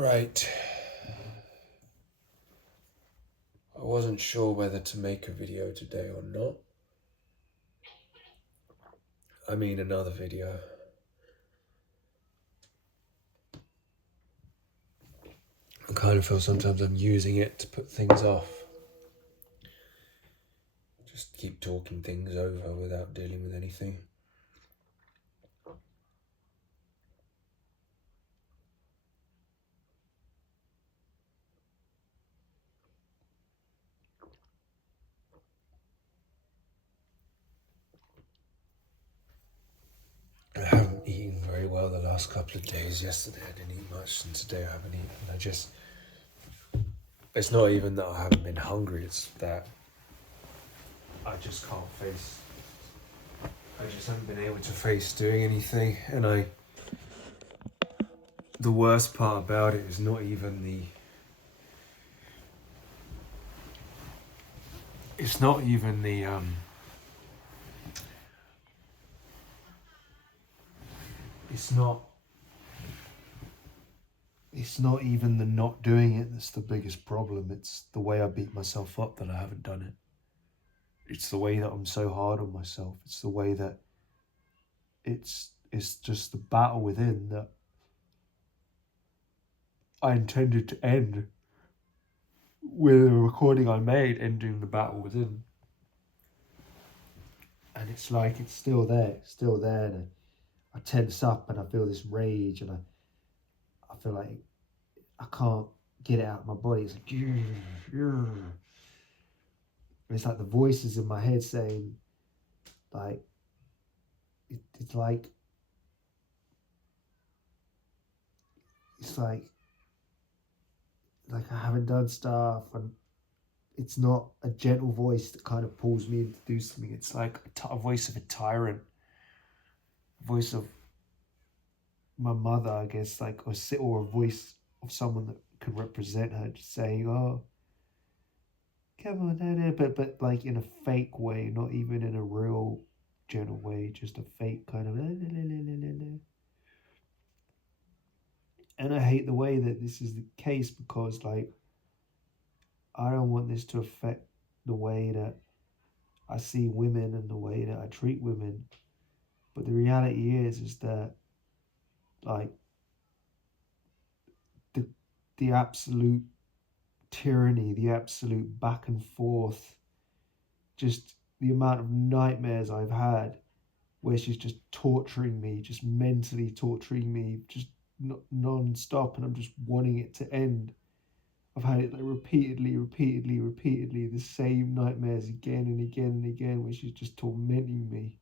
Right. I wasn't sure whether to make a video today or not. I mean, another video. I kind of feel sometimes I'm using it to put things off. Just keep talking things over without dealing with anything. I haven't eaten very well the last couple of days. Yesterday I didn't eat much, and today I haven't eaten. It's not even that I haven't been hungry, it's that I just can't face. I just haven't been able to face doing anything, and the worst part about it is not even the. It's not even the. It's not. It's not even the not doing it that's the biggest problem. It's the way I beat myself up that I haven't done it. It's the way that I'm so hard on myself. It's the way that it's just the battle within that I intended to end with a recording I made ending the battle within. And it's like it's still there, and I tense up and I feel this rage, and I feel like I can't get it out of my body. It's like, and it's like the voices in my head saying, like, it's like I haven't done stuff, and it's not a gentle voice that kind of pulls me in to do something. It's like a voice of a tyrant, a voice of my mother, I guess, like, or a voice of someone that could represent her, just saying, "Oh, come on, Dada," but like in a fake way, not even in a real gentle way, just a fake kind of. And I hate the way that this is the case because, like, I don't want this to affect the way that I see women and the way that I treat women. But the reality is that, like, the the absolute tyranny, the absolute back and forth, just the amount of nightmares I've had where she's just torturing me, just mentally torturing me, just non-stop, and I'm just wanting it to end. I've had it like repeatedly, the same nightmares again and again and again, where she's just tormenting me.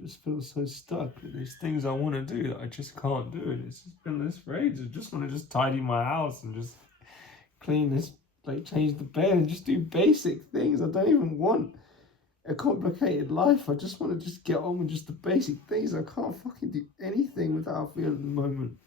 Just feel so stuck. There's things I want to do that I just can't do. And it's just been this rage. I just want to just tidy my house and just clean this, like change the bed and just do basic things. I don't even want a complicated life. I just want to just get on with just the basic things. I can't fucking do anything without feeling at the moment.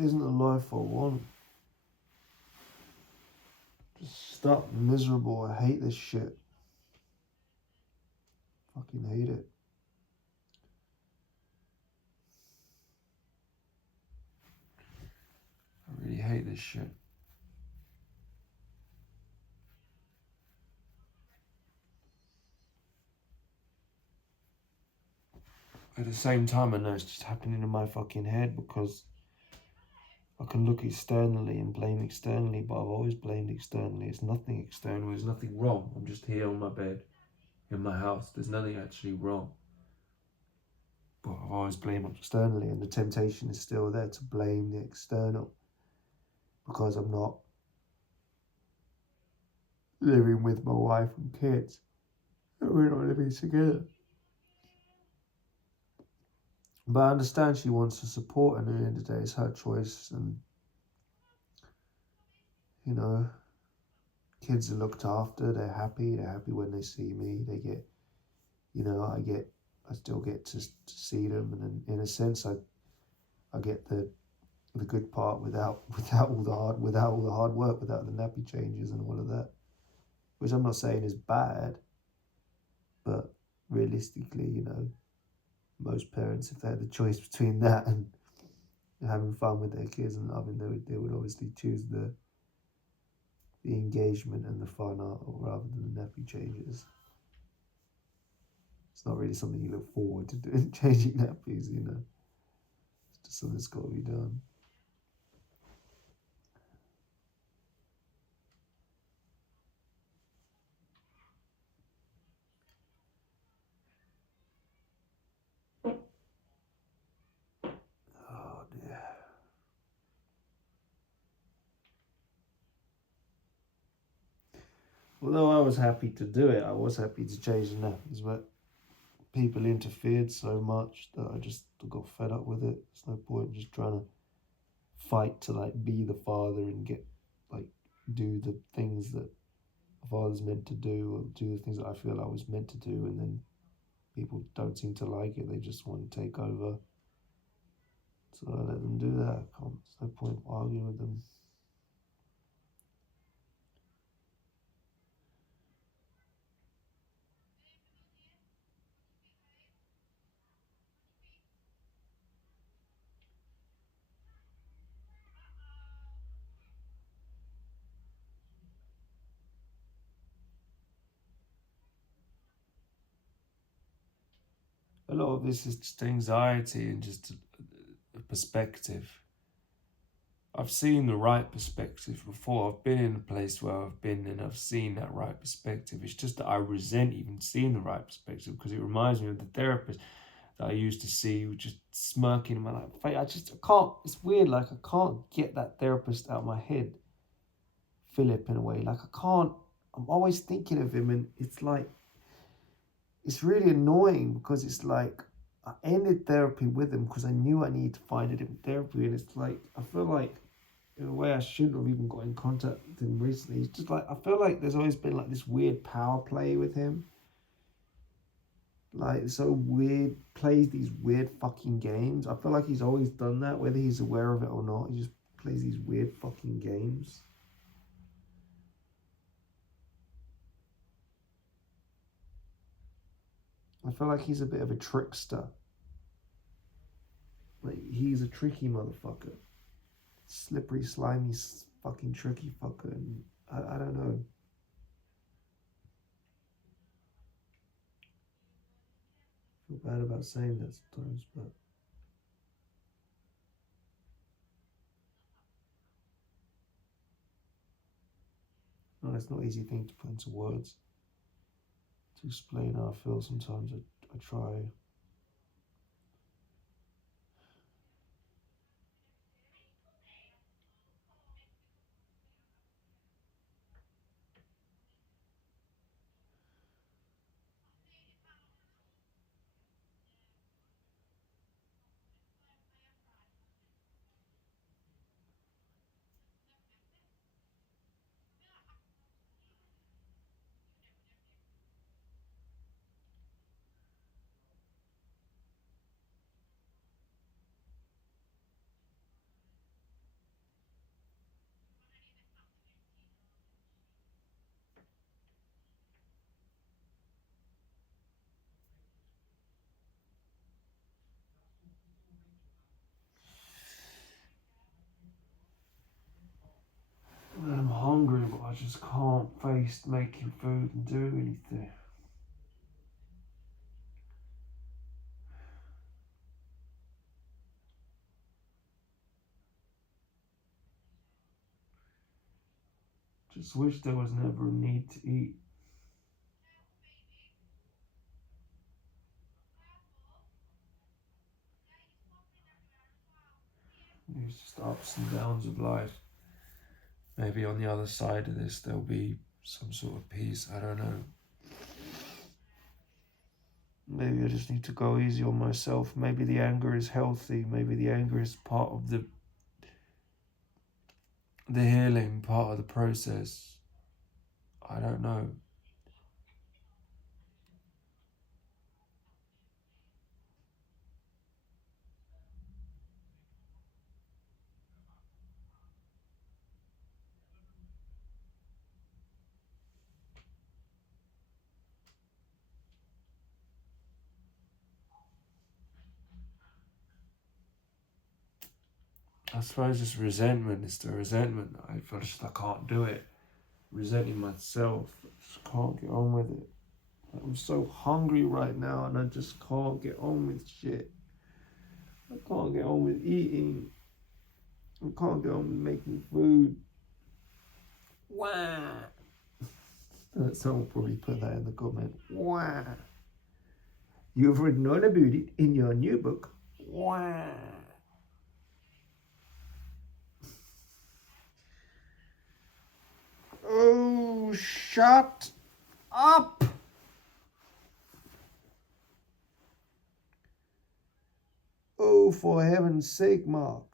isn't the life I want. Just stuck, miserable. I hate this shit. Fucking hate it. I really hate this shit. At the same time, I know it's just happening in my fucking head because I can look externally and blame externally, but I've always blamed externally. It's nothing external. There's nothing wrong. I'm just here on my bed in my house. There's nothing actually wrong. But I've always blamed externally, and the temptation is still there to blame the external because I'm not living with my wife and kids. And we're not living together. But I understand she wants to support, and at the end of the day, it's her choice. And, you know, kids are looked after. They're happy. They're happy when they see me. They get, you know, I still get to see them. And in a sense, I get the good part without all the hard work, without the nappy changes and all of that. Which I'm not saying is bad, but realistically, you know, most parents, if they had the choice between that and having fun with their kids and loving, they would obviously choose the engagement and the fun rather than the nappy changes. It's not really something you look forward to doing, changing nappies, you know. It's just something that's got to be done. Oh dear. Although I was happy to do it, I was happy to change the nappies, but people interfered so much that I just got fed up with it. There's no point just trying to fight to like be the father and get like do the things that a father's meant to do, or do the things that I feel I was meant to do, and then people don't seem to like it. They just want to take over. So I let them do that. There's no point arguing with them. A lot of this is just anxiety and just a perspective. I've seen the right perspective before. I've been in a place where I've been and I've seen that right perspective. It's just that I resent even seeing the right perspective because it reminds me of the therapist that I used to see who just smirking in my face. I can't, it's weird, like I can't get that therapist out of my head. Philip, in a way. Like I can't, I'm always thinking of him, and it's like, it's really annoying because it's like I ended therapy with him because I knew I needed to find it in therapy, and it's like I feel like in a way I shouldn't have even got in contact with him recently. It's just like I feel like there's always been like this weird power play with him. Like so weird, plays these weird fucking games. I feel like he's always done that, whether he's aware of it or not. He just plays these weird fucking games. I feel like he's a bit of a trickster. Like he's a tricky motherfucker. Slippery, slimy, fucking tricky fucker. And I don't know. I feel bad about saying that sometimes, but no, it's not an easy thing to put into words. To explain how I feel sometimes. I try. I just can't face making food and doing anything. Just wish there was never a need to eat. It's just ups and downs of life. Maybe on the other side of this there'll be some sort of peace. I don't know. Maybe I just need to go easy on myself. Maybe the anger is healthy. Maybe the anger is part of the healing, part of the process. I don't know. I suppose it's resentment. It's the resentment. I feel just I can't do it. Resenting myself. I just can't get on with it. I'm so hungry right now and I just can't get on with shit. I can't get on with eating. I can't get on with making food. Wah. Someone will probably put that in the comment. Wah. You've written all about it in your new book. Wah. Oh, shut up. Oh, for heaven's sake, Mark.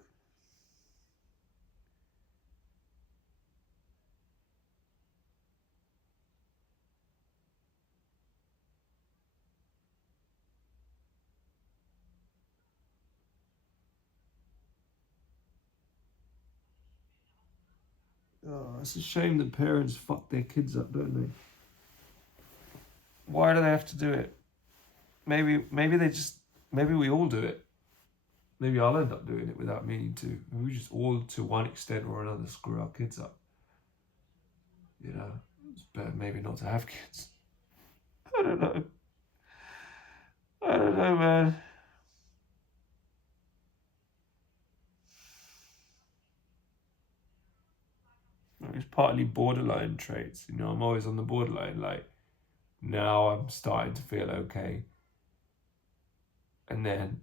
Oh, it's a shame that parents fuck their kids up, don't they? Why do they have to do it? Maybe we all do it. Maybe I'll end up doing it without meaning to. Maybe we just all, to one extent or another, screw our kids up. You know, it's better maybe not to have kids. I don't know. I don't know, man. It's partly borderline traits. You know, I'm always on the borderline. Like, now I'm starting to feel okay. And then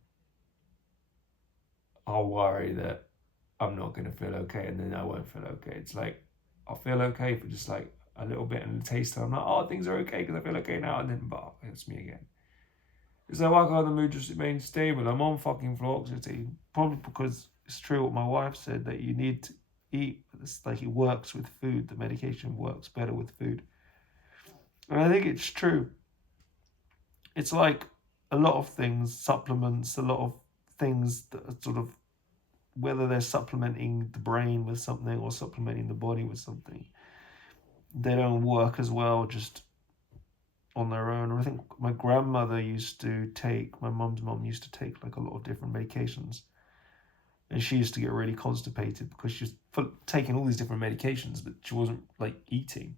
I'll worry that I'm not going to feel okay, and then I won't feel okay. It's like, I'll feel okay for just like a little bit and a taste, and I'm like, oh, things are okay because I feel okay now, and then, but it's me again. It's like, why can't the mood just remain stable? I'm on fucking fluoxetine. Probably because it's true what my wife said, that you need to eat. It's like it works with food. The medication works better with food. And I think it's true. It's like a lot of things, supplements, a lot of things that are sort of, whether they're supplementing the brain with something or supplementing the body with something, they don't work as well just on their own. And I think my grandmother used to take, my mum's mum used to take like a lot of different medications. And she used to get really constipated because she was taking all these different medications, but she wasn't like eating,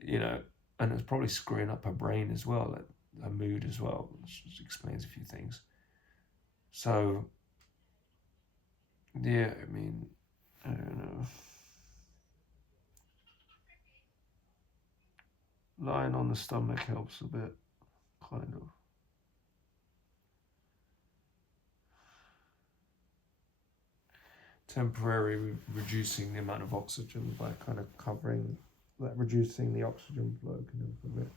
you know, and it was probably screwing up her brain as well, like her mood as well, which explains a few things. So, yeah, I mean, I don't know. Lying on the stomach helps a bit, kind of. Temporarily reducing the amount of oxygen by kind of covering, like reducing the oxygen flow can help a bit.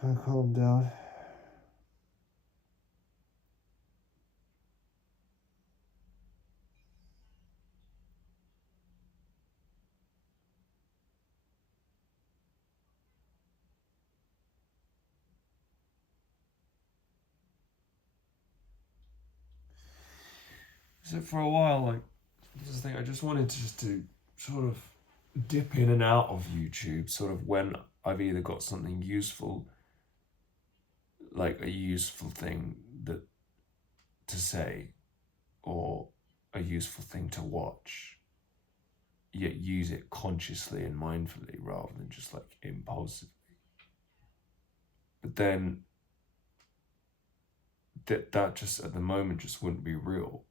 Kind of calm down. So for a while, like, this is the thing, I just wanted to just to sort of dip in and out of YouTube, sort of when I've either got something useful, like a useful thing that to say, or a useful thing to watch. yet use it consciously and mindfully rather than just like impulsively. But then that just at the moment just wouldn't be real,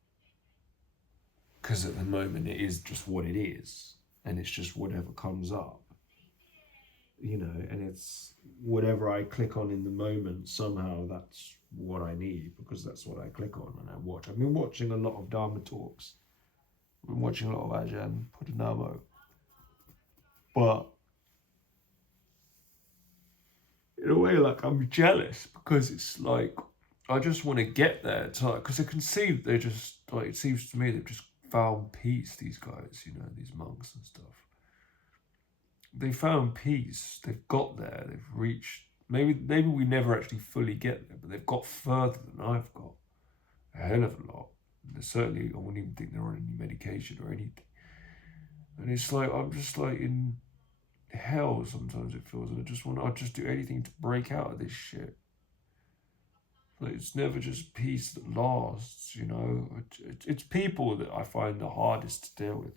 because at the moment it is just what it is, and it's just whatever comes up, and it's whatever I click on in the moment. Somehow that's what I need, because that's what I click on and I watch. I've been watching a lot of Dharma talks. I've been watching a lot of Ajahn Puttanamo, but in a way, like, I'm jealous, because it's like I just want to get there, because I can see they just, like, it seems to me they've just found peace. These guys, these monks and stuff. They found peace. They've got there. They've reached. Maybe we never actually fully get there, but they've got further than I've got. A hell of a lot. And certainly, I wouldn't even think they're on any medication or anything. And it's like I'm just like in hell sometimes, it feels, and I'd just do anything to break out of this shit. Like, it's never just peace that lasts, it's people that I find the hardest to deal with.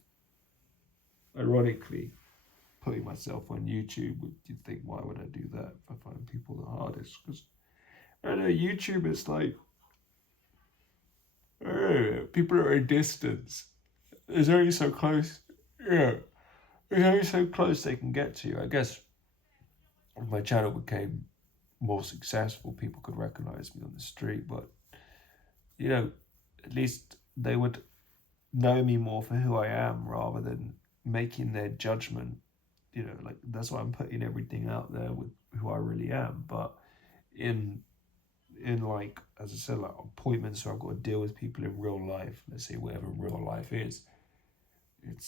Ironically, putting myself on YouTube, you'd think, why would I do that if I find people the hardest? Because I don't know, YouTube is like, people are at a distance. It's only so close. Yeah. It's only so close they can get to you. I guess if my channel became more successful, people could recognize me on the street, but at least they would know me more for who I am, rather than making their judgment. Like, that's why I'm putting everything out there with who I really am. But in like, as I said, like appointments where I've got to deal with people in real life, let's say whatever real life is, it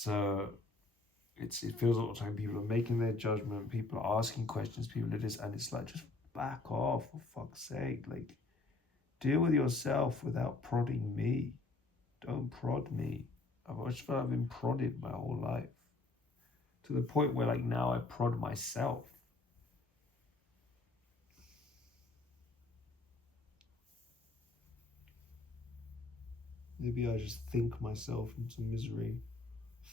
feels a lot of time people are making their judgment, people are asking questions, people are this, and it's like, just back off, for fuck's sake. Like, deal with yourself without prodding me. Don't prod me. I've been prodded my whole life, to the point where, like, now I prod myself. Maybe I just think myself into misery,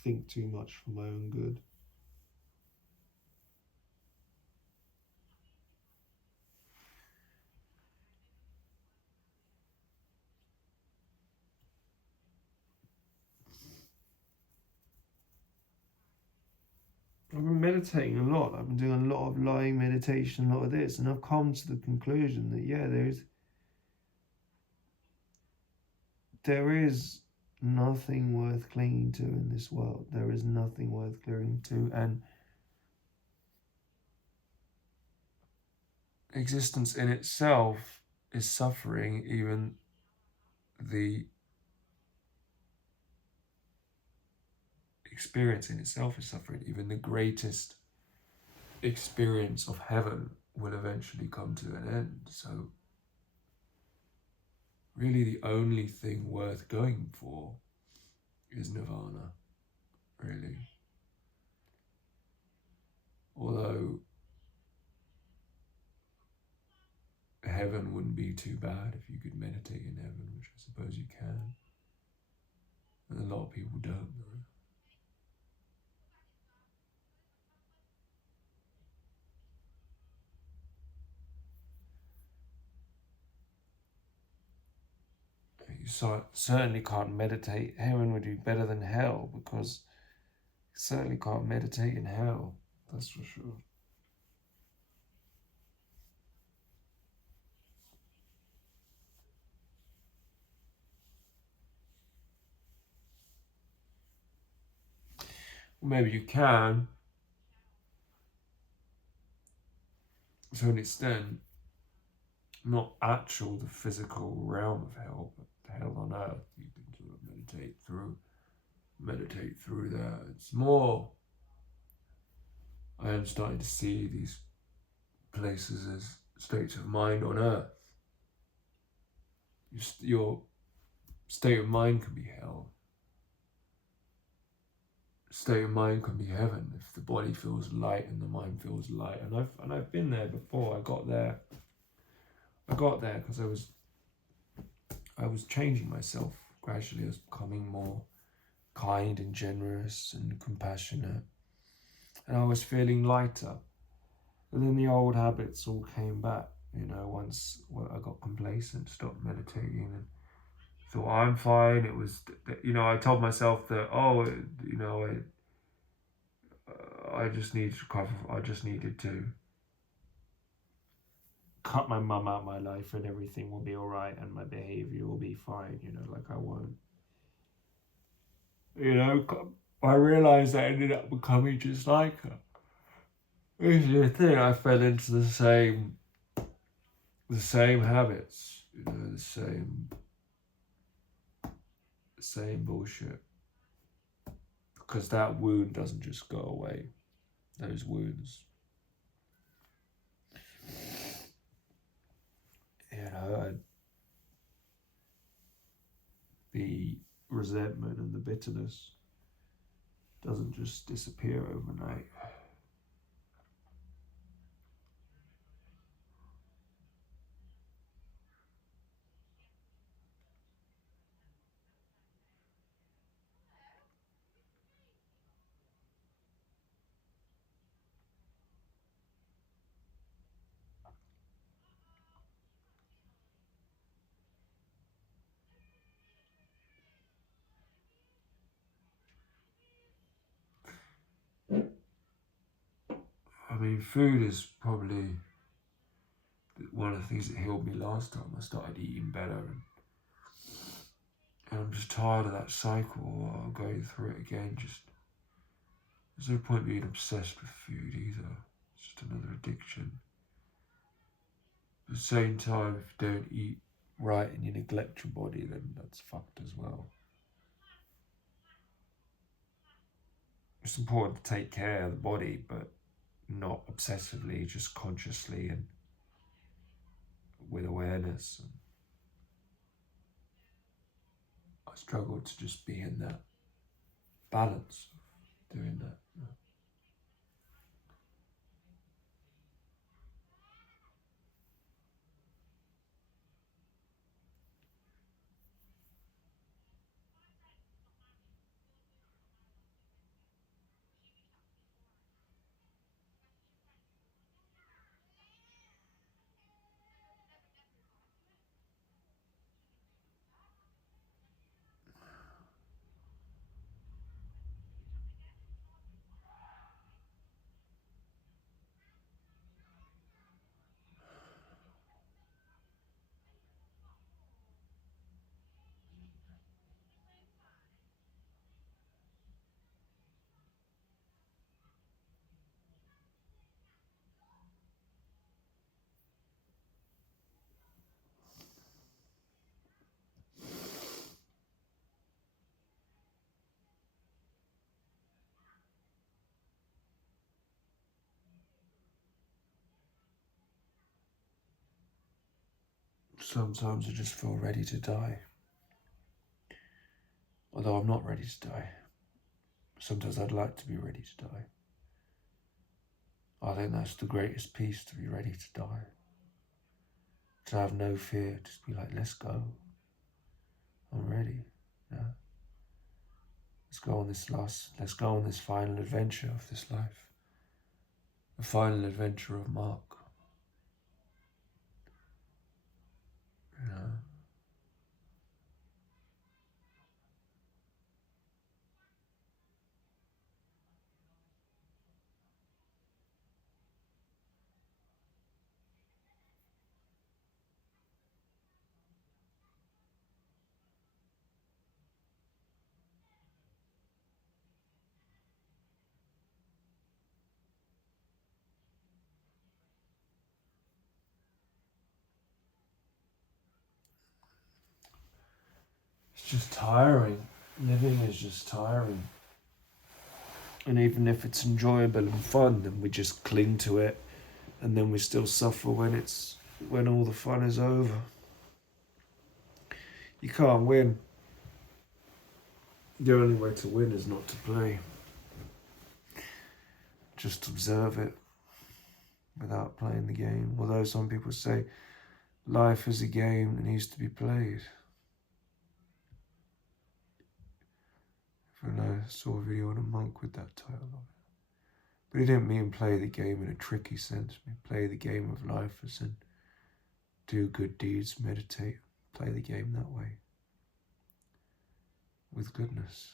think too much for my own good. I've been meditating a lot. I've been doing a lot of lying meditation, a lot of this, and I've come to the conclusion that, yeah, there is nothing worth clinging to in this world. There is nothing worth clinging to, and existence in itself is suffering. Even the experience in itself is suffering. Even the greatest experience of heaven will eventually come to an end. So really, the only thing worth going for is nirvana, really. Although heaven wouldn't be too bad if you could meditate in heaven, which I suppose you can. And a lot of people don't, though. You certainly can't meditate. Heaven would be better than hell, because you certainly can't meditate in hell. That's for sure. Maybe you can, to an extent, not actual the physical realm of hell, but the hell on earth. You can sort of meditate through that. It's more, I am starting to see these places as states of mind on earth. Your state of mind can be hell. State of mind can be heaven if the body feels light and the mind feels light. And I've been there before. I got there because I was changing myself gradually. I was becoming more kind and generous and compassionate. And I was feeling lighter. And then the old habits all came back, once I got complacent, stopped meditating and thought I'm fine. It was, I told myself that, I just needed to cover, I just needed to cut my mum out of my life and everything will be alright and my behavior will be fine, like I won't. I realized I ended up becoming just like her. This is the thing, I fell into the same habits, the same bullshit. Because that wound doesn't just go away. Those wounds. The resentment and the bitterness doesn't just disappear overnight. I mean, food is probably one of the things that healed me last time. I started eating better, and I'm just tired of that cycle. I'm going through it again. There's no point being obsessed with food either. It's just another addiction. At the same time, if you don't eat right and you neglect your body, then that's fucked as well. It's important to take care of the body, but not obsessively, just consciously and with awareness. And I struggle to just be in that balance of doing that. Sometimes I just feel ready to die. Although I'm not ready to die. Sometimes I'd like to be ready to die. I think that's the greatest peace, to be ready to die. To have no fear, just be like, let's go. I'm ready. Yeah. Let's go on this final adventure of this life. The final adventure of Mark. It's just tiring. Living is just tiring. And even if it's enjoyable and fun, then we just cling to it, and then we still suffer when all the fun is over. You can't win. The only way to win is not to play. Just observe it without playing the game. Although some people say life is a game that needs to be played. And I saw a video on a monk with that title of it. But he didn't mean play the game in a tricky sense. I mean, play the game of life as in do good deeds, meditate, play the game that way. With goodness.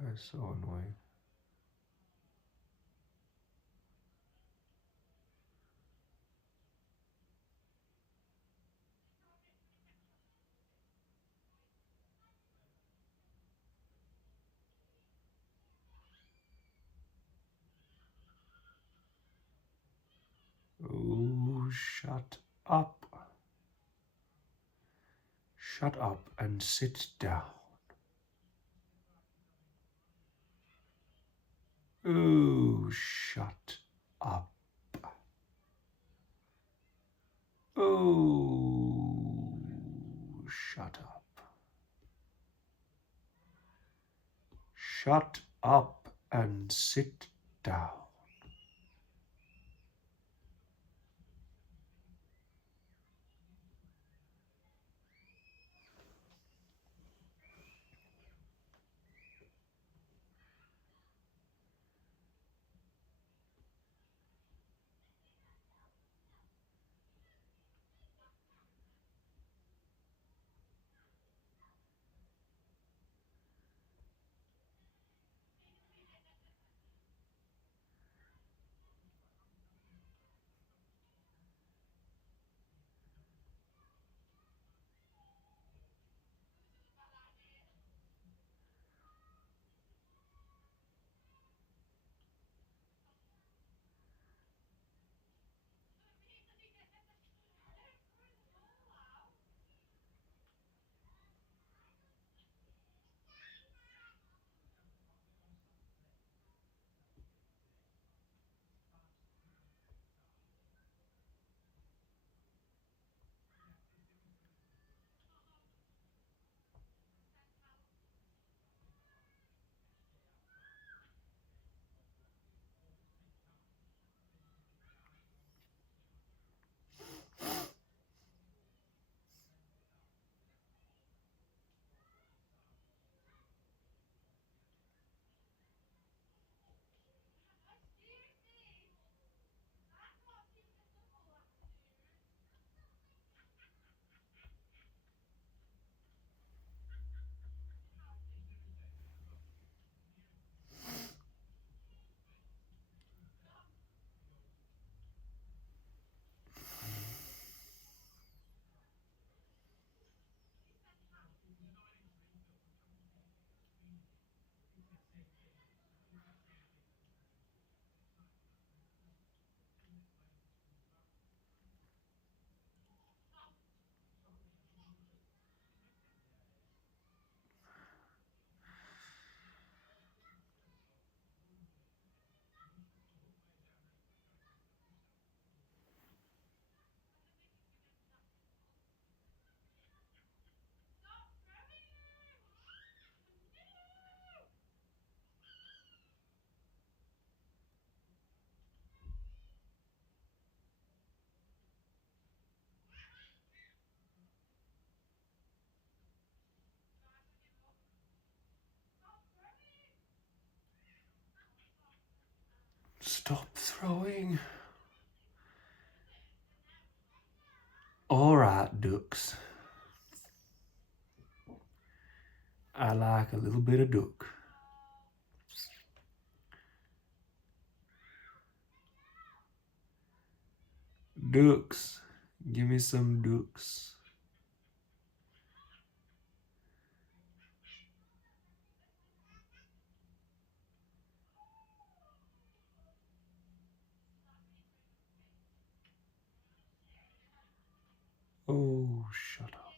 That is so annoying. Oh, shut up. Shut up and sit down. Oh, shut up. Oh, shut up. Shut up and sit down. Stop throwing. All right, ducks. I like a little bit of duck. Ducks. Give me some ducks. Oh, shut up.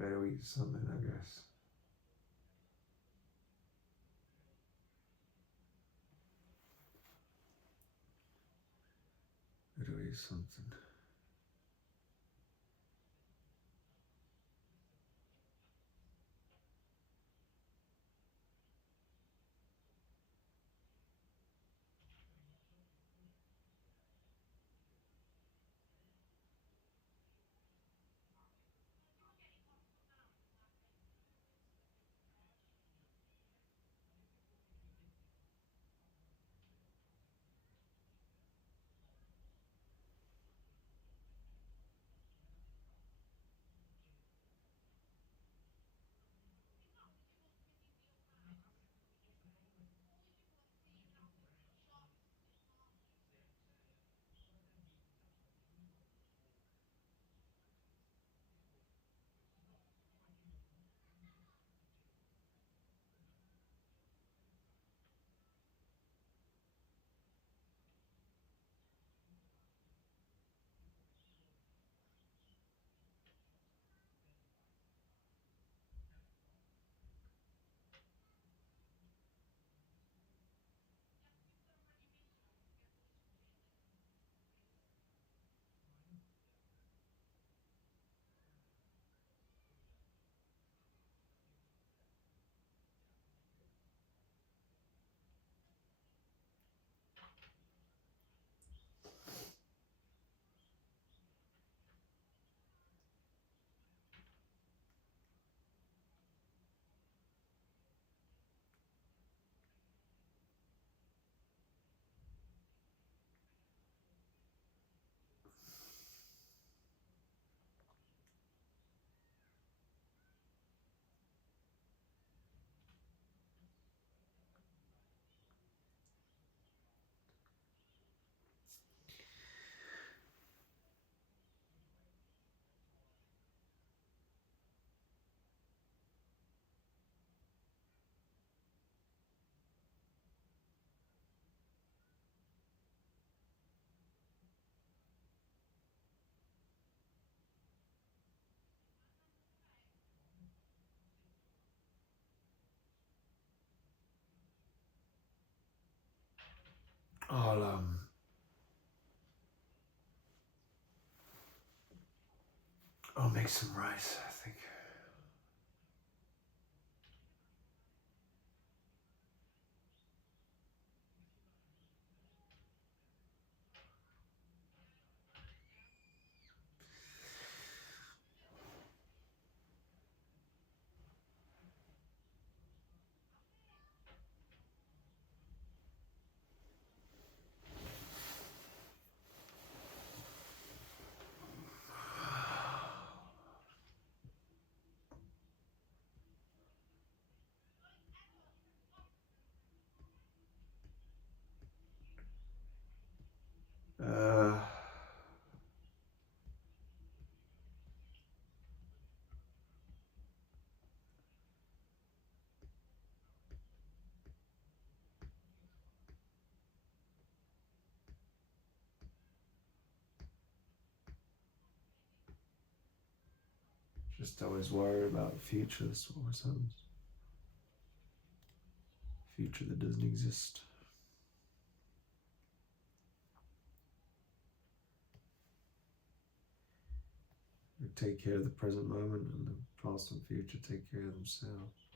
better eat something, I guess. Better eat something. I'll I'll make some rice, I think. Uh, just always worry about the future. That's what always happens. Future that doesn't exist. We take care of the present moment, and the past and future take care of themselves.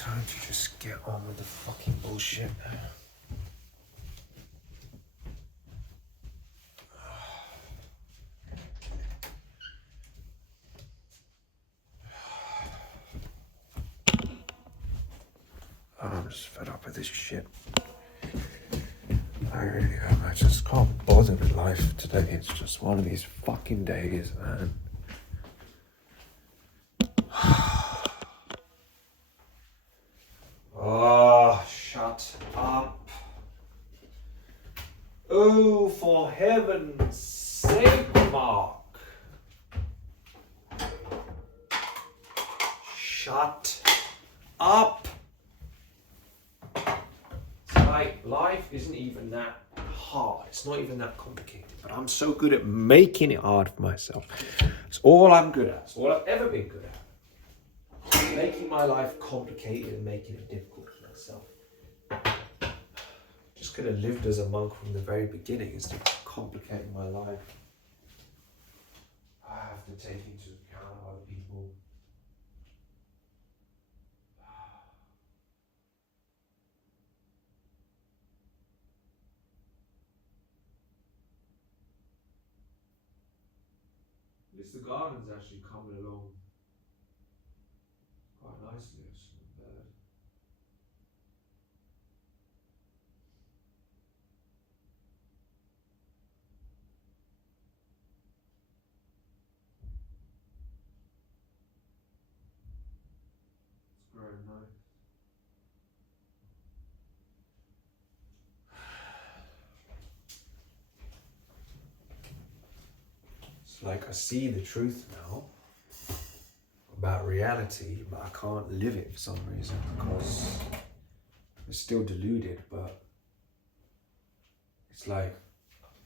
Time to just get on with the fucking bullshit. I'm just fed up with this shit. I really am. I just can't bother with life today. It's just one of these fucking days, man. Oh, shut up. Oh, for heaven's sake, Mark. Shut up. It's like life isn't even that hard. It's not even that complicated. But I'm so good at making it hard for myself. It's all I'm good at. It's all I've ever been good at. Making my life complicated and making it difficult for myself. Just could have lived as a monk from the very beginning instead of complicating my life. I have to take into account other people. At least the garden's actually coming along quite nicely, actually. Not bad. It's growing nice. It's like I see the truth now about reality, but I can't live it for some reason because I'm still deluded, but it's like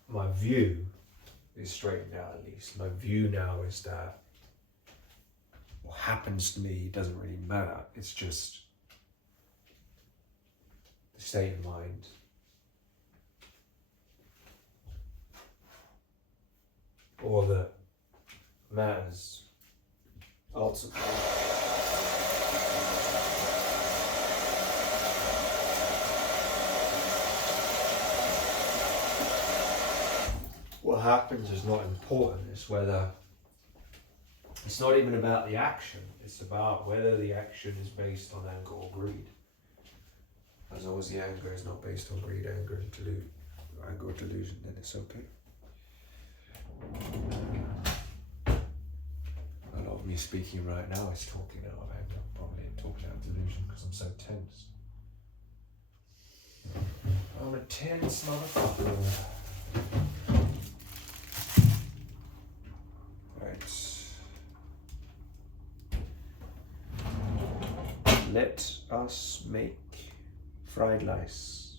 my view is straightened out at least. My view now is that what happens to me doesn't really matter. It's just the state of mind. All that matters ultimately. What happens is not important. It's whether, it's not even about the action. It's about whether the action is based on anger or greed. As long as the anger is not based on greed, anger or delusion, then it's okay. A lot of me speaking right now is talking out of anger, probably talking out of delusion because I'm so tense. I'm a tense motherfucker. Right. Let us make fried rice.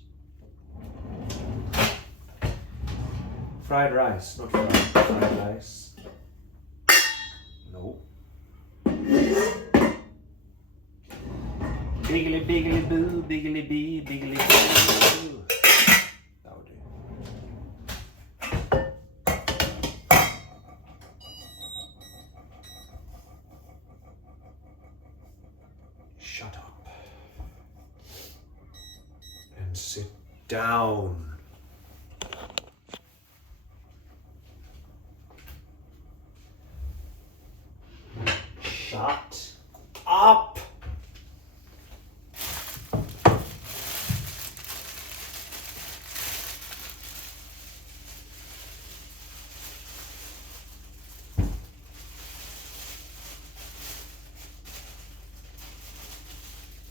Fried rice, not fried rice. No. Biggly biggly boo, biggly bee, biggly boo. That'll do. Shut up. And sit down. Shut up.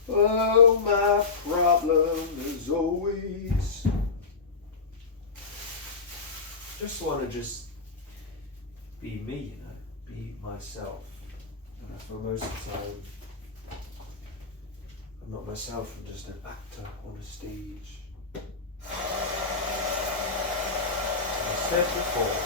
Oh, my problem is always just want to just be me, you know, be myself. And for most of the time, I'm not myself, I'm just an actor on a stage. I said before,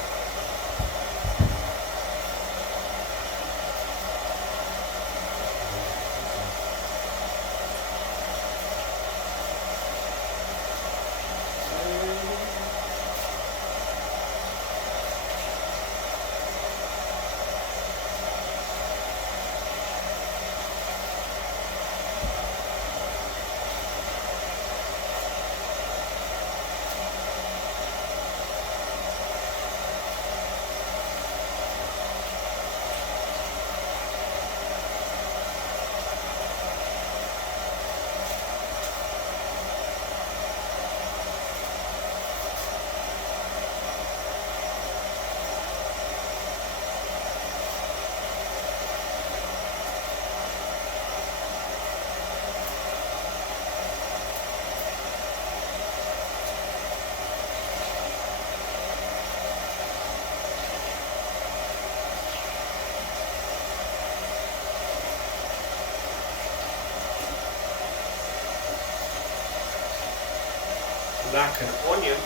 black and onion.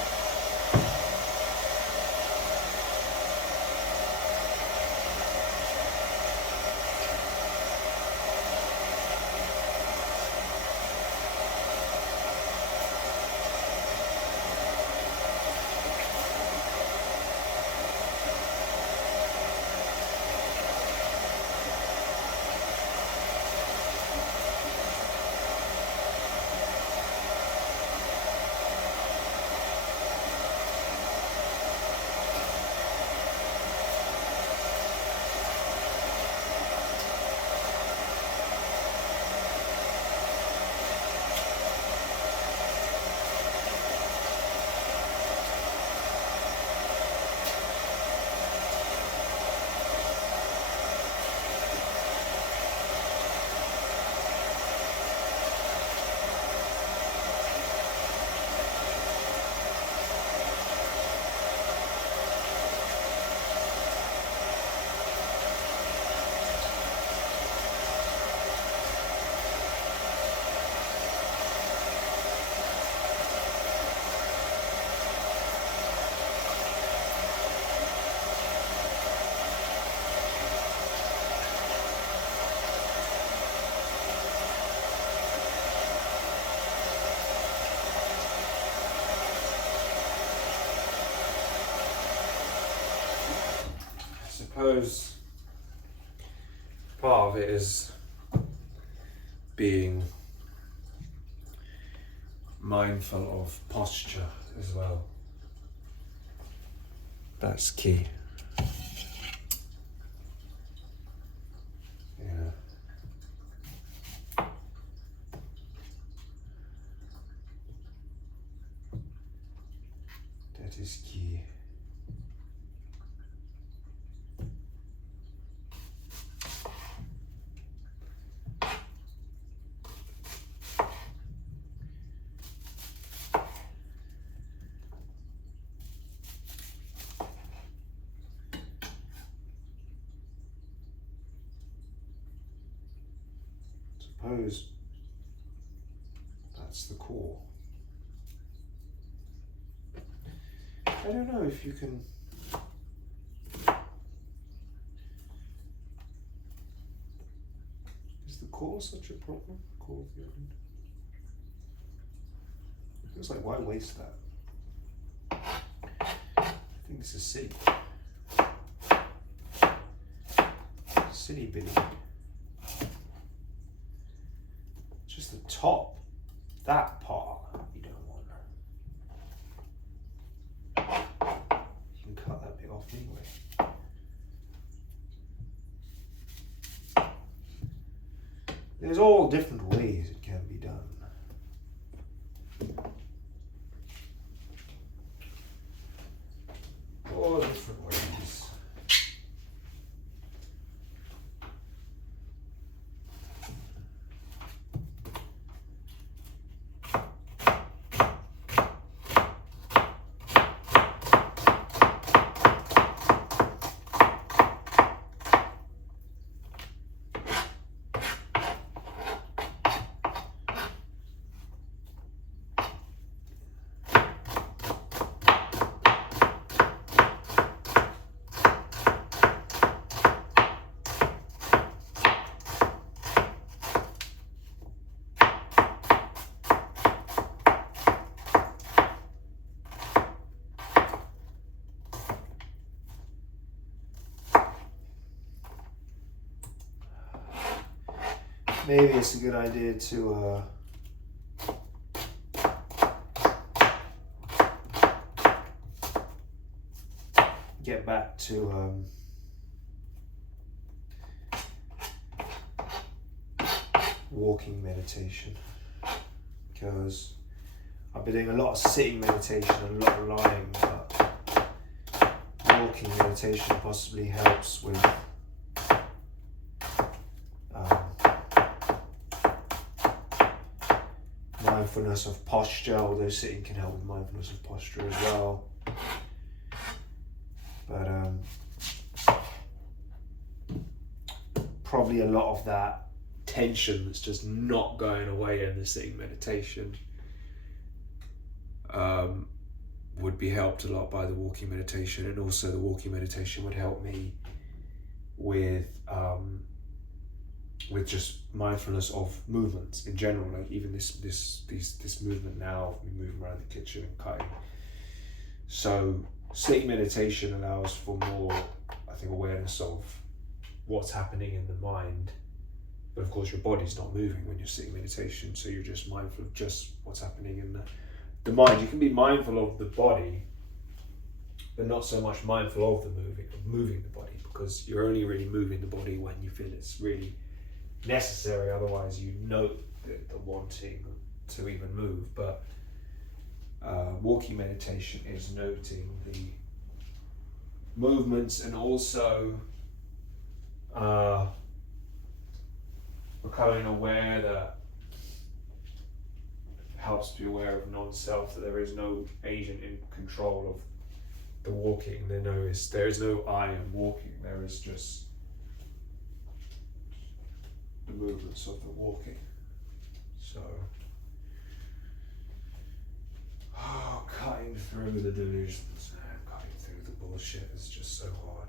Suppose part of it is being mindful of posture as well. That's key. Yeah. That is key. Suppose that's the core. I don't know if you can. Is the core such a problem? Core of the island? Feels like, why waste that? I think this is silly. Silly Billy. Just the top, that part you don't want. You can cut that bit off anyway. There's all different ways it can be done. All different ways. Maybe it's a good idea to get back to walking meditation, because I've been doing a lot of sitting meditation and a lot of lying, but walking meditation possibly helps with mindfulness of posture, although sitting can help with mindfulness of posture as well. But probably a lot of that tension that's just not going away in the sitting meditation would be helped a lot by the walking meditation, and also the walking meditation would help me with just mindfulness of movements in general, like even this movement now of me moving around the kitchen and cutting. So sitting meditation allows for more, I think, awareness of what's happening in the mind, but of course your body's not moving when you're sitting meditation, so you're just mindful of just what's happening in the mind. You can be mindful of the body, but not so much mindful of moving the body, because you're only really moving the body when you feel it's really necessary. Otherwise you note the wanting to even move. But walking meditation is noting the movements, and also becoming aware, that helps to be aware of non-self, that there is no agent in control of the walking. There is no I am walking, there is just the movements of the walking. So cutting through the delusions, man, cutting through the bullshit is just so hard.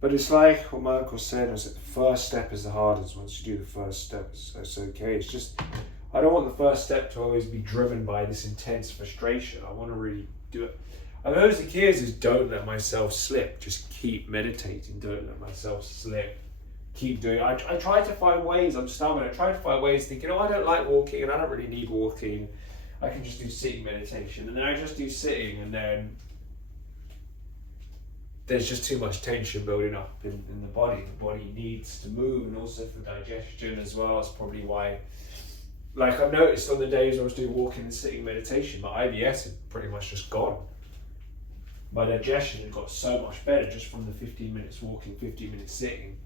But it's like what my uncle said, was that the first step is the hardest. Once you do the first step, it's okay. It's just, I don't want the first step to always be driven by this intense frustration. I want to really do it. I've noticed the key is don't let myself slip. Just keep meditating. Don't let myself slip. Keep doing it. I try to find ways. I'm stubborn. I try to find ways thinking, I don't like walking and I don't really need walking. I can just do sitting meditation. And then I just do sitting, and then there's just too much tension building up in the body. The body needs to move, and also for digestion as well. That's probably why, like I've noticed on the days I was doing walking and sitting meditation, my IBS had pretty much just gone. My digestion had got so much better just from the 15 minutes walking, 15 minutes sitting.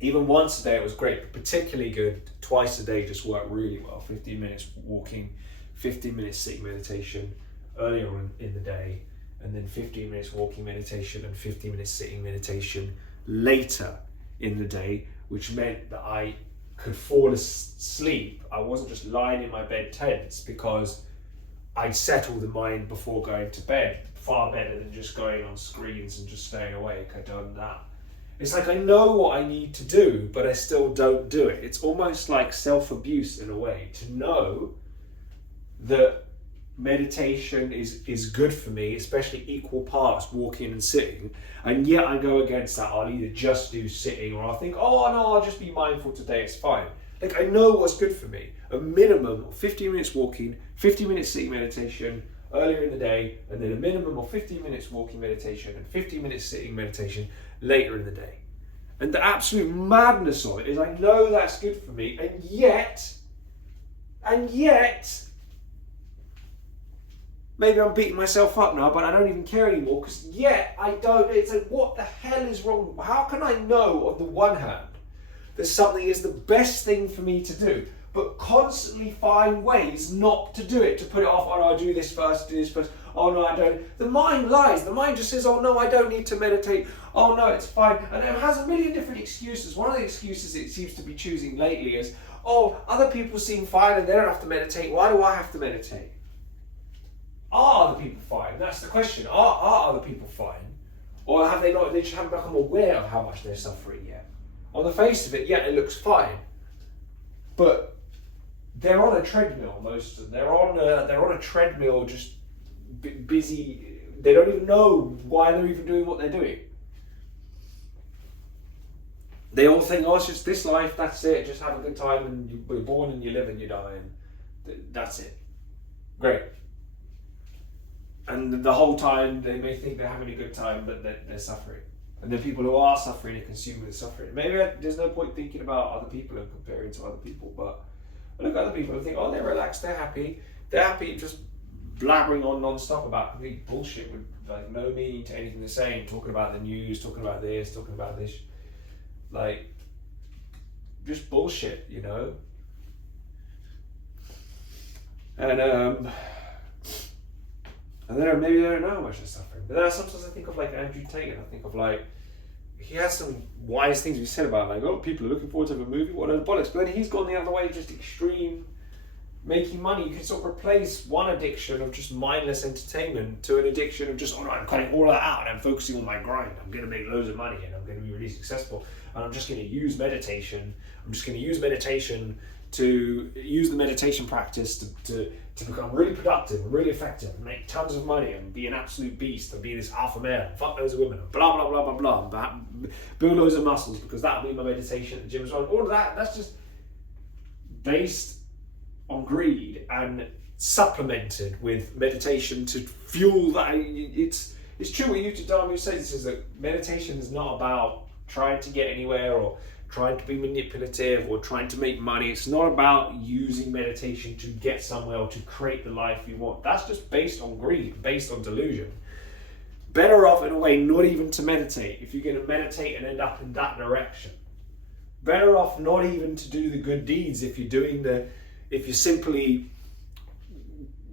Even once a day it was great, but particularly good twice a day just worked really well. 15 minutes walking, 15 minutes sitting meditation earlier on in the day, and then 15 minutes walking meditation and 15 minutes sitting meditation later in the day, which meant that I could fall asleep. I wasn't just lying in my bed tense, because I'd settle the mind before going to bed, far better than just going on screens and just staying awake. I'd done that. It's like I know what I need to do, but I still don't do it. It's almost like self-abuse in a way, to know that meditation is good for me, especially equal parts walking and sitting, and yet I go against that. I'll either just do sitting, or I'll think, oh no, I'll just be mindful today, it's fine. Like, I know what's good for me. A minimum of 15 minutes walking, 15 minutes sitting meditation earlier in the day, and then a minimum of 15 minutes walking meditation and 15 minutes sitting meditation later in the day. And the absolute madness of it is, I know that's good for me, and yet, maybe I'm beating myself up now, but I don't even care anymore, because yet I don't. It's like, what the hell is wrong? How can I know on the one hand that something is the best thing for me to do, but constantly find ways not to do it, to put it off? Oh no, I'll do this first, oh no, I don't. The mind lies. The mind just says, oh no, I don't need to meditate. Oh no, it's fine. And it has a million different excuses. One of the excuses it seems to be choosing lately is, oh, other people seem fine and they don't have to meditate. Why do I have to meditate? Are other people fine? That's the question. Are other people fine? Or have they not? They just haven't become aware of how much they're suffering yet. On the face of it, yeah, it looks fine. But they're on a treadmill, most of them. They're on a treadmill, just busy. They don't even know why they're even doing what they're doing. They all think, oh, it's just this life, that's it, just have a good time, and you're born and you live and you die, and that's it. Great. And the whole time they may think they're having a good time, but they're suffering. And the people who are suffering are consuming the suffering. Maybe there's no point thinking about other people and comparing to other people, but I look at other people and think, oh, they're relaxed, they're happy, just blabbering on non-stop about complete bullshit with like no meaning to anything they're saying, talking about the news, talking about this, like just bullshit, you know. And then maybe they don't know how much they're suffering. But then sometimes I think of like Andrew Tate, and I think of like, he has some wise things he said about like, oh, people are looking forward to a movie, what a bollocks. But then he's gone the other way, just extreme making money. You can sort of replace one addiction of just mindless entertainment to an addiction of just, oh no, I'm cutting all that out and I'm focusing on my grind. I'm going to make loads of money and I'm going to be really successful. And I'm just going to use meditation. I'm just going to use meditation to use the meditation practice to become really productive and really effective and make tons of money and be an absolute beast and be this alpha male and fuck loads of women and blah, blah, blah, blah, blah, and build loads of muscles because that'll be my meditation at the gym as well. All of that, that's just based on greed and supplemented with meditation to fuel that. It's true what Yuta Dharma says, is that meditation is not about trying to get anywhere or trying to be manipulative or trying to make money. It's not about using meditation to get somewhere or to create the life you want. That's just based on greed, based on delusion. Better off in a way not even to meditate if you're going to meditate and end up in that direction. Better off not even to do the good deeds if you're simply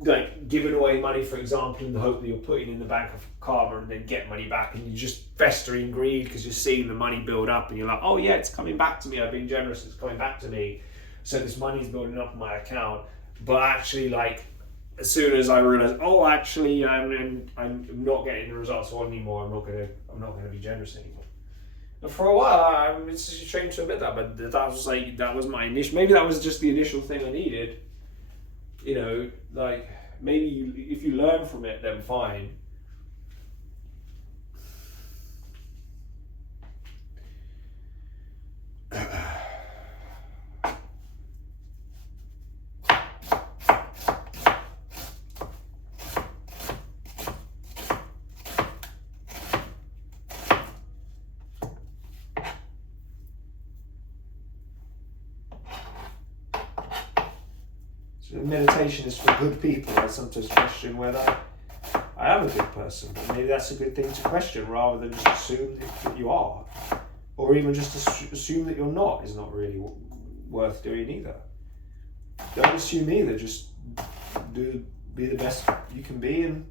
like giving away money, for example, in the hope that you're putting in the bank of karma and then get money back, and you're just festering greed because you're seeing the money build up and you're like, oh yeah, it's coming back to me, I've been generous, it's coming back to me, so this money's building up in my account. But actually, like, as soon as I realize, oh, actually, I'm not getting the results I want anymore, I'm not gonna be generous anymore. And for a while, it's a shame to admit that, but that was my initial. Maybe that was just the initial thing I needed. You know, like, maybe if you learn from it, then fine. Meditation is for good people. I sometimes question whether I am a good person, but maybe that's a good thing to question rather than just assume that you are, or even just assume that you're not is not really worth doing either. Don't assume either. Just be the best you can be, and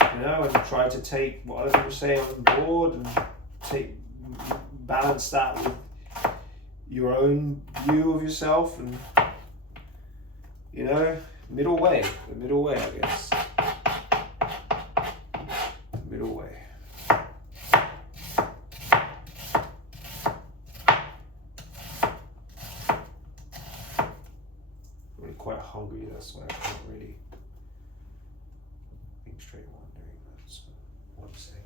and try to take what other people say on board and balance that with your own view of yourself and. The middle way, I guess. The middle way. I'm really quite hungry, that's why I can't really think straight while I'm doing that. So, one second.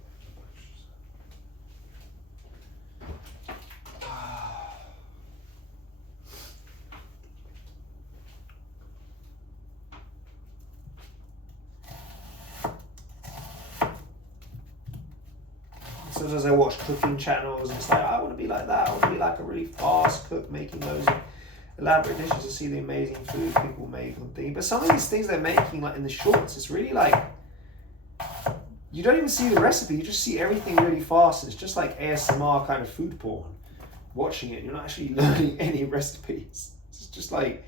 Sometimes I watch cooking channels and it's like, I want to be like that. I want to be like a really fast cook making those elaborate dishes to see the amazing food people make and things. But some of these things they're making, like in the shorts, it's really like, you don't even see the recipe, you just see everything really fast. It's just like ASMR kind of food porn. Watching it, you're not actually learning any recipes. It's just like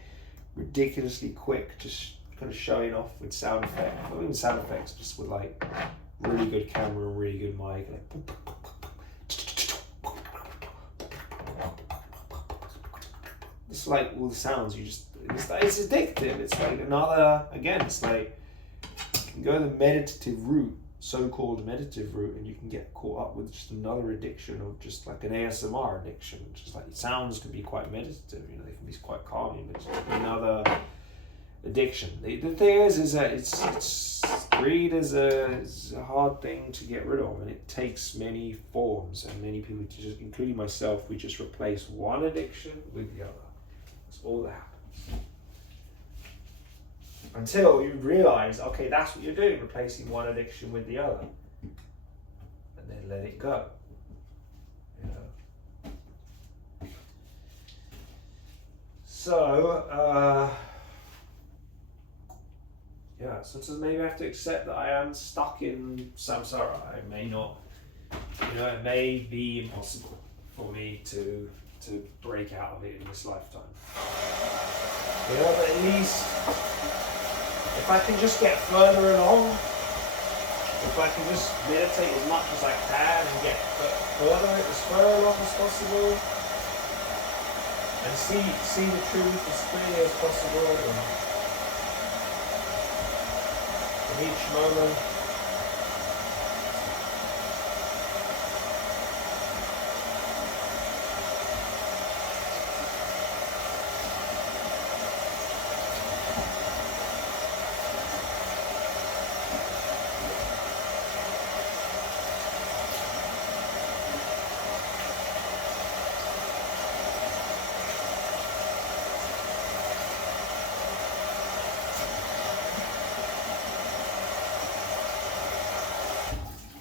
ridiculously quick, just kind of showing off with sound effects. Not even sound effects, just with like really good camera, really good mic. Like, it's like all the sounds it's addictive. It's like it's like you can go the meditative route, so-called meditative route, and you can get caught up with just another addiction of just like an ASMR addiction. Just like sounds can be quite meditative, they can be quite calming, but it's another addiction. The thing is that it's greed is a hard thing to get rid of, and it takes many forms, and many people, including myself, we just replace one addiction with the other. That's all that happens. Until you realize, okay, that's what you're doing, replacing one addiction with the other, and then let it go. So, sometimes maybe I have to accept that I am stuck in samsara. I may not, it may be impossible for me to break out of it in this lifetime. But at least, if I can just get further along, if I can just meditate as much as I can and get further along as possible, and see the truth as clearly as possible, and in each moment.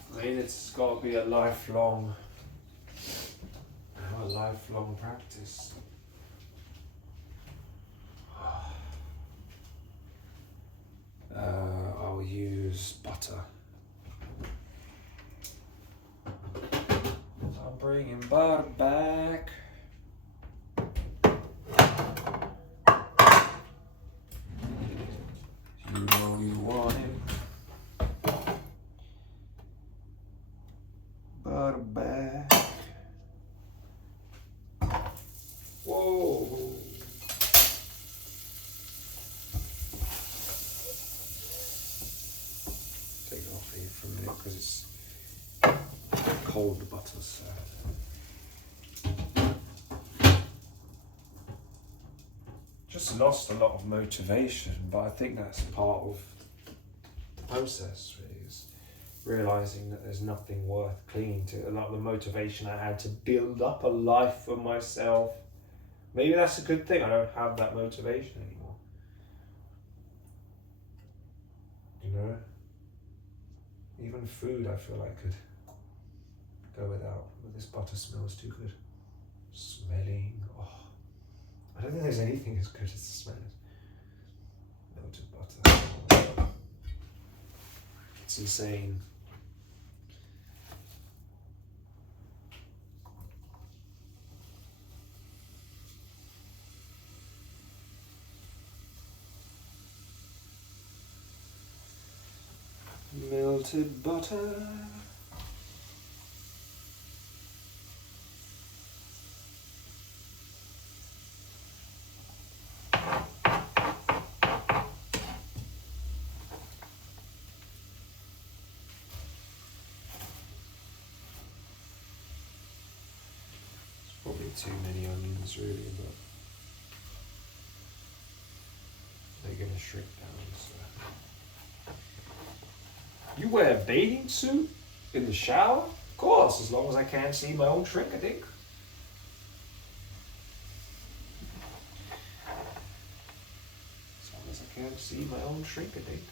I mean, it's got to be a lifelong practice. I'll use butter. I'm bringing butter back. You know you want it. Butter back. Whoa. Take it off here for a minute because it's cold butter, so. Just lost a lot of motivation, but I think that's part of the process, really, is realizing that there's nothing worth clinging to. A lot of the motivation I had to build up a life for myself, maybe that's a good thing. I don't have that motivation anymore. You know? Even food I feel I could go without, but this butter smells too good. Smelling, oh. I don't think there's anything as good as the smell of melted butter. It's insane. Melted butter. Probably too many onions, really, but they're gonna shrink down. So. You wear a bathing suit in the shower? Of course, as long as I can't see my own shrink, I think. As long as I can't see my own shrink, I think.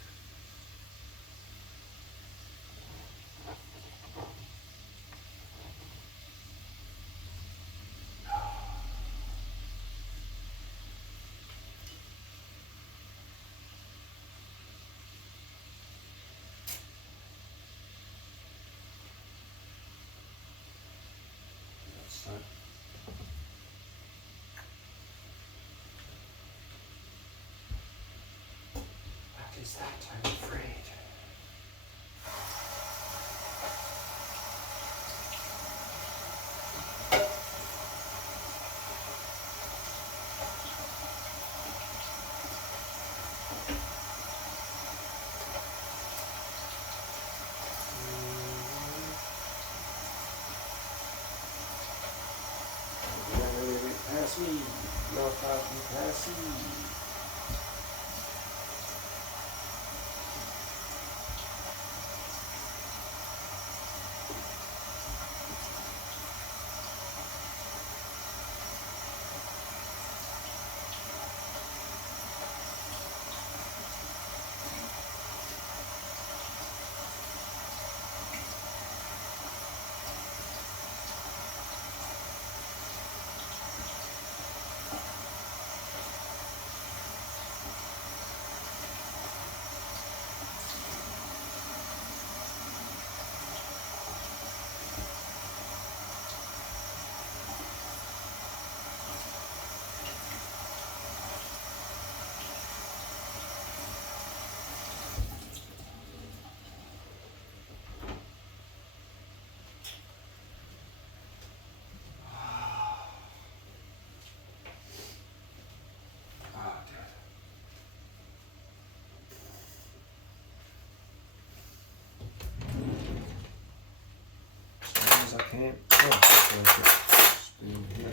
That is that, I'm afraid. Pass me, love how you pass me. I can. Oh, perfect. Spoon here.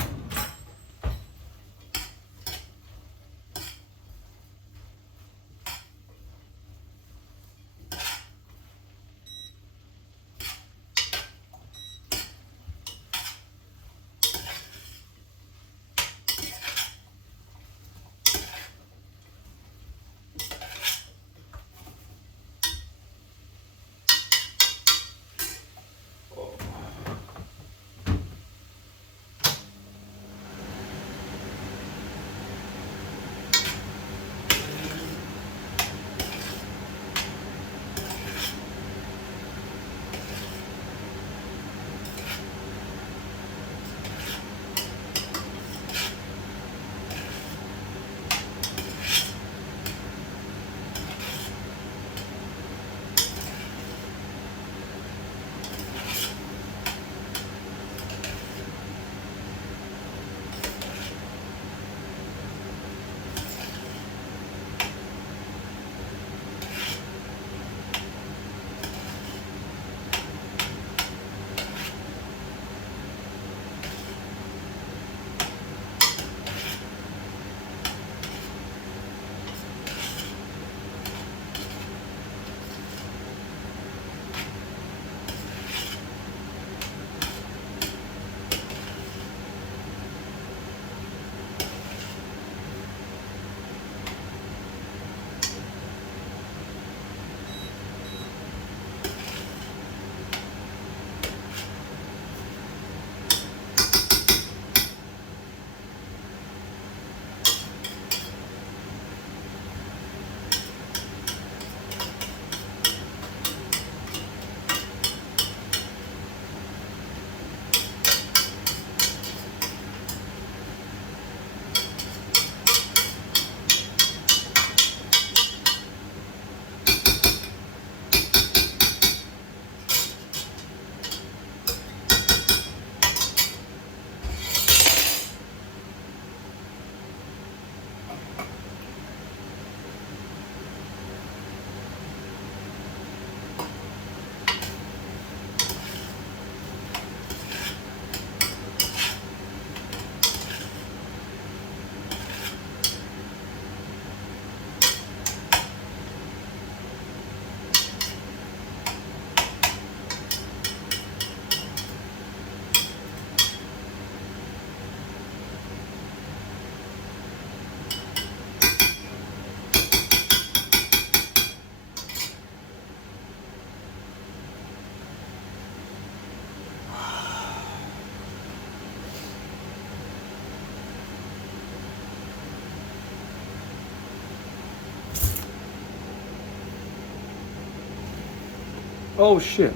Oh shit.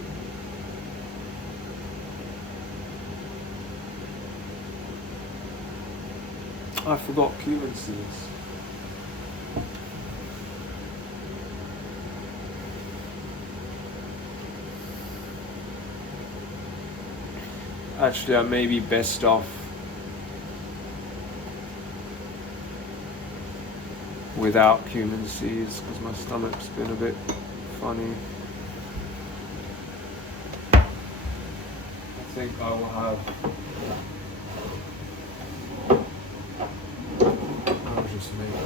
I forgot cumin seeds. Actually, I may be best off without cumin seeds because my stomach's been a bit funny. I think I will have. I'll just make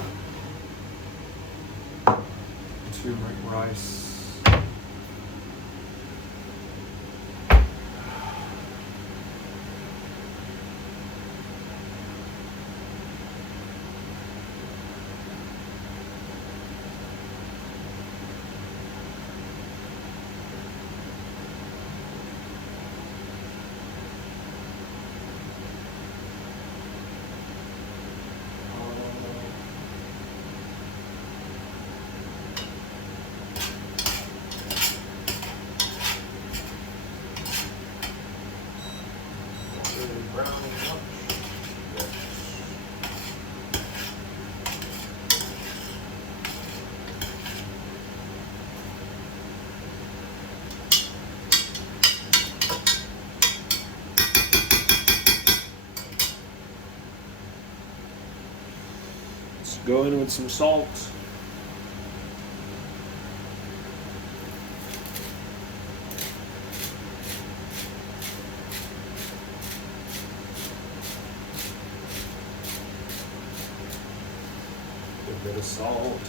turmeric rice. Go in with some salt. bit of salt.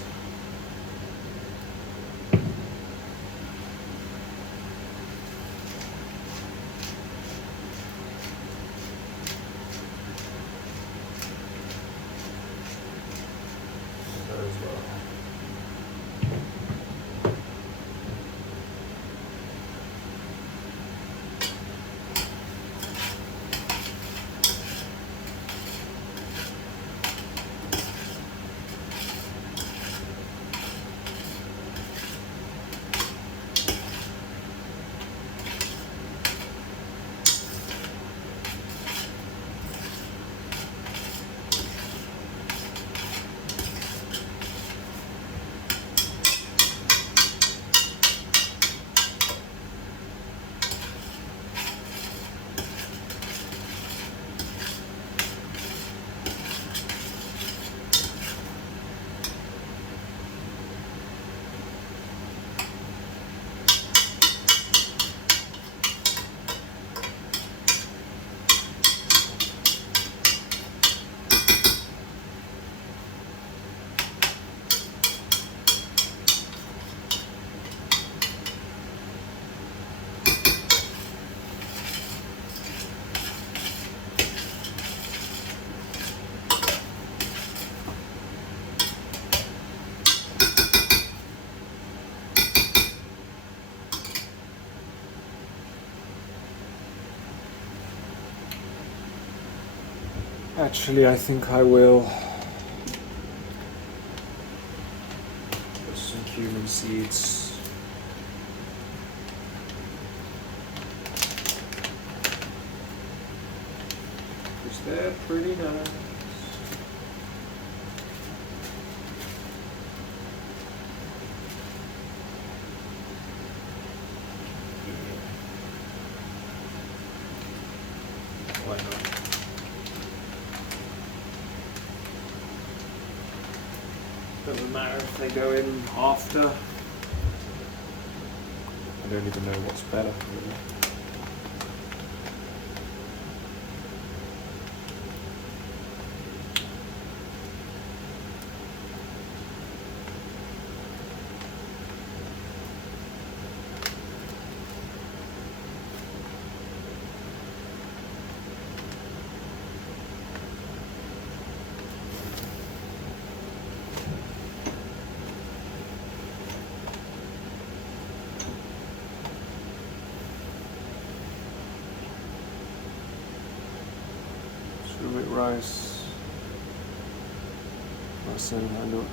There as well. Actually, I think I will put some cumin seeds. Because they're pretty nice. Why not? Doesn't matter if they go in after. I don't even know what's better, really. With rice, Rasen Hanut.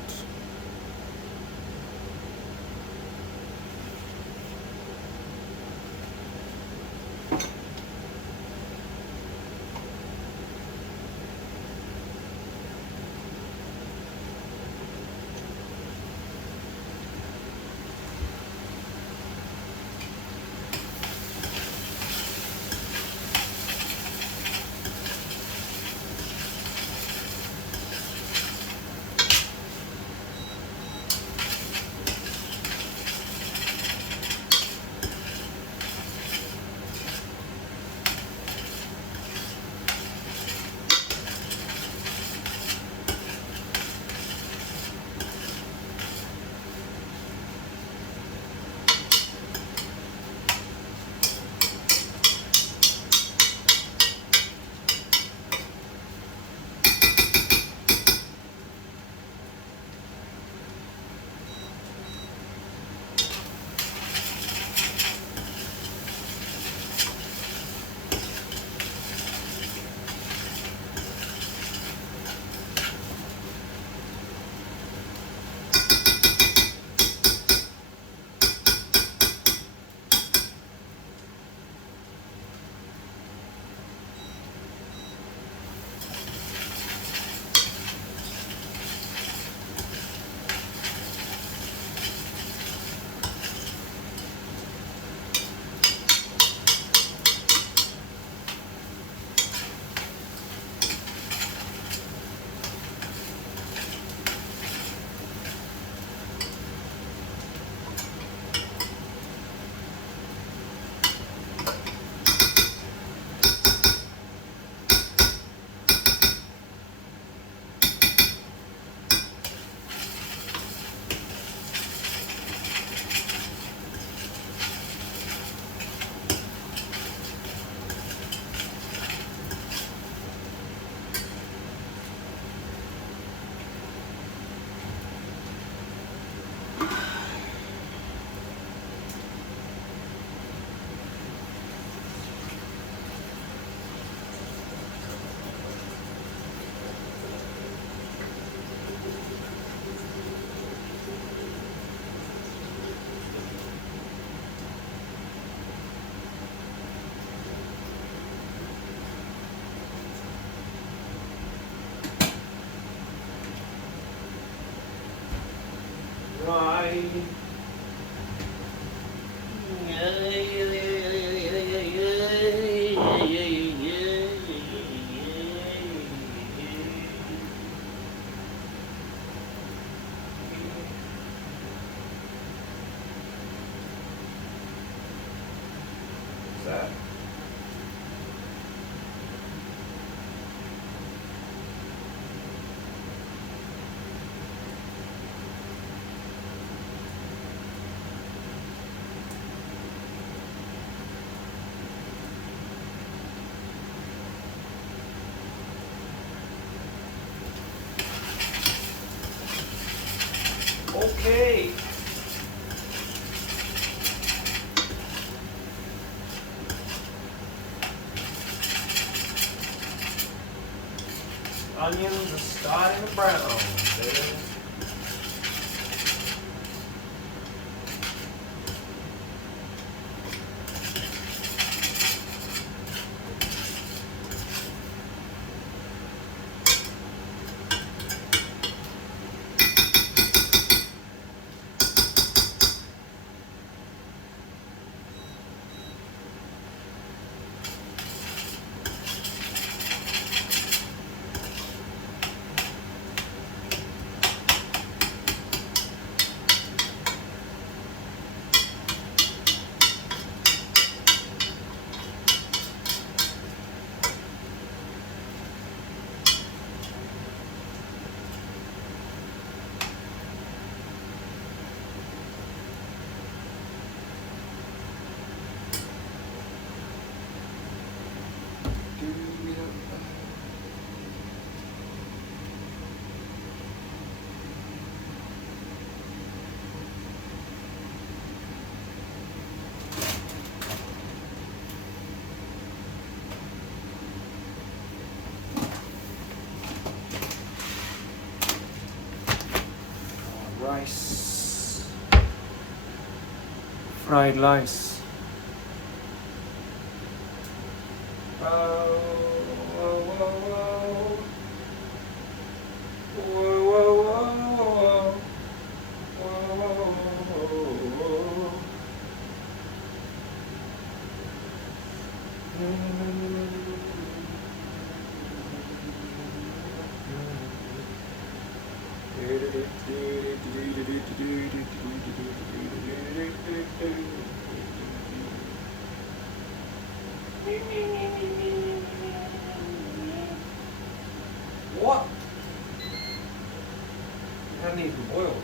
that? Okay. Onions are starting to brown, baby. Rice. Fried rice. What? It hadn't even boiled.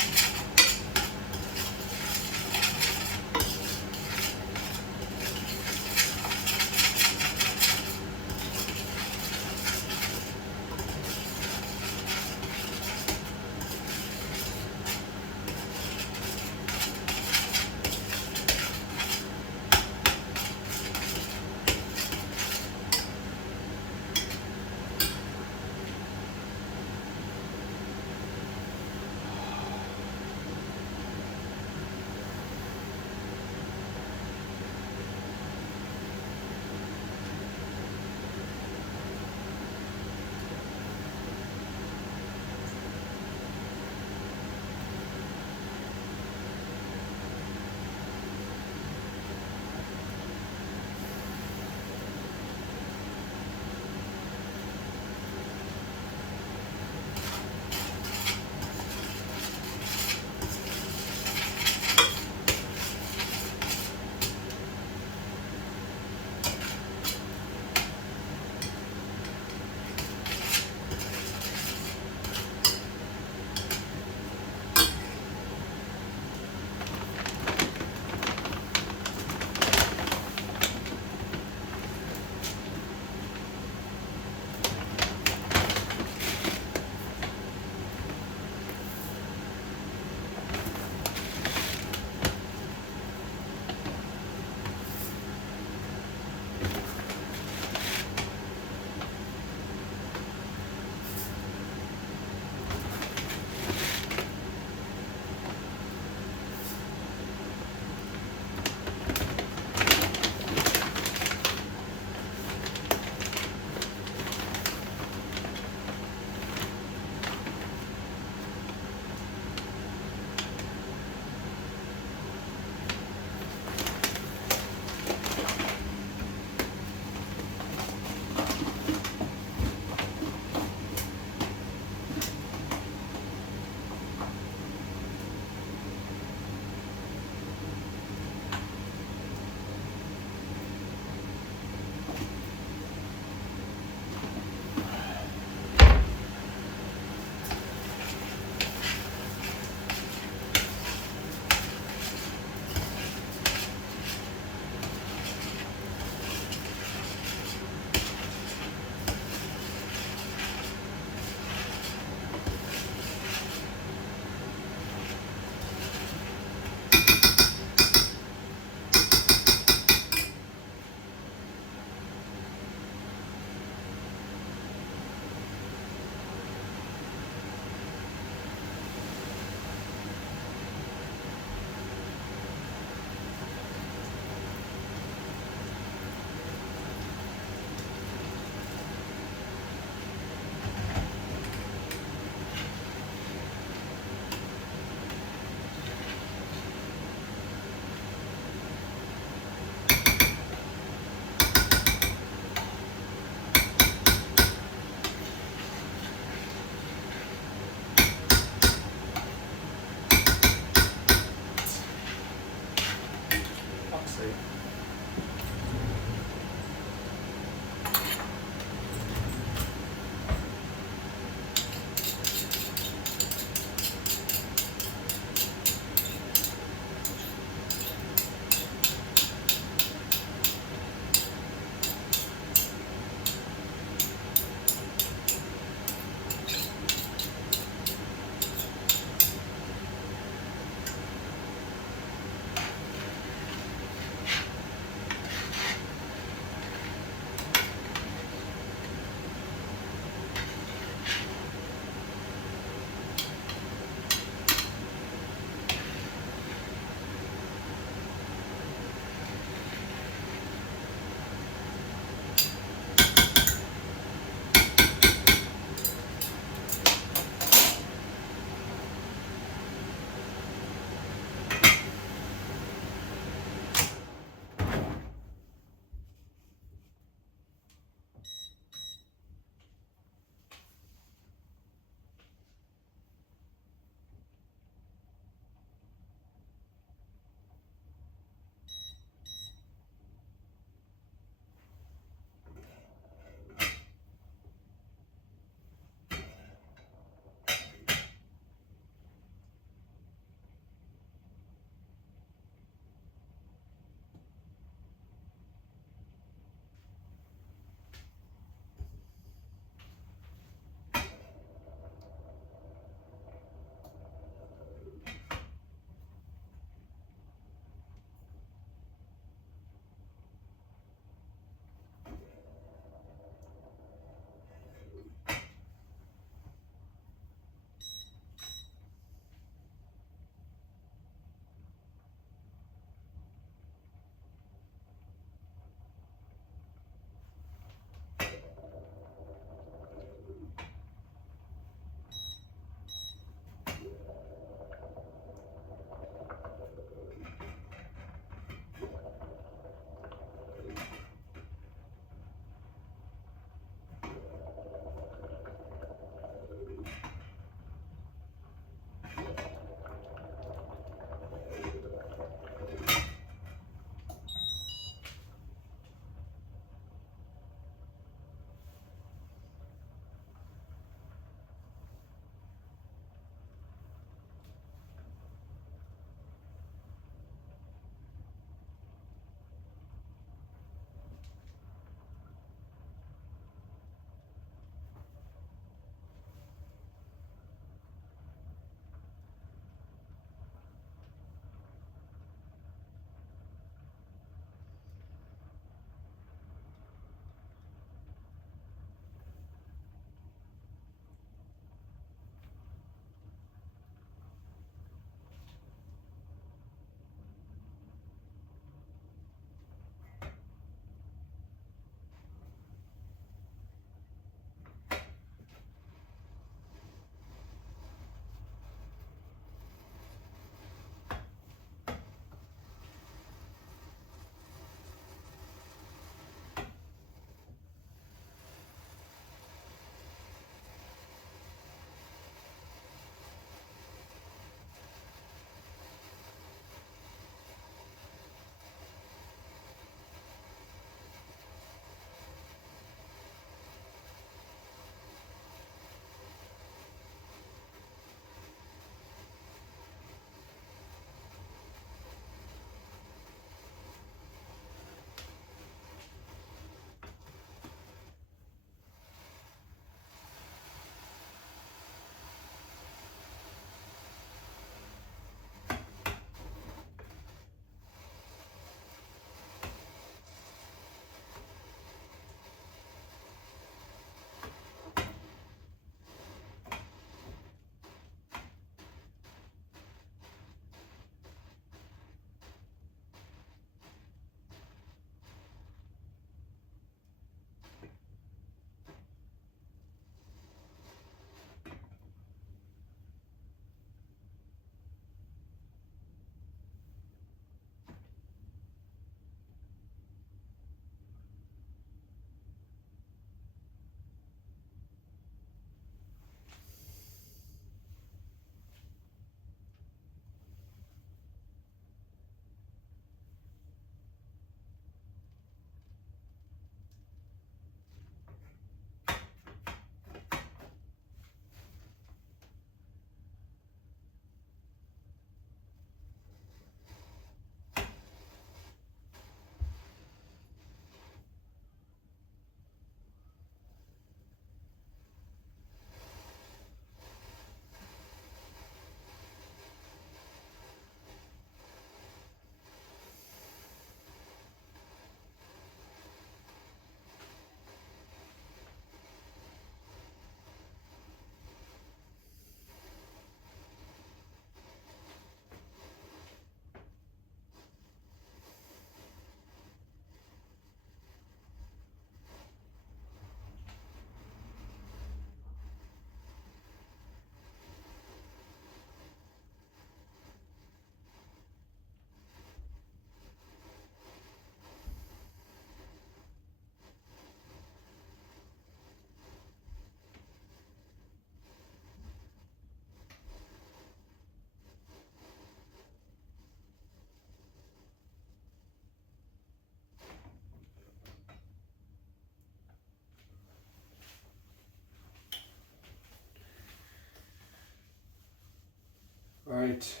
Alright.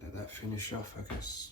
Let that finish off, I guess.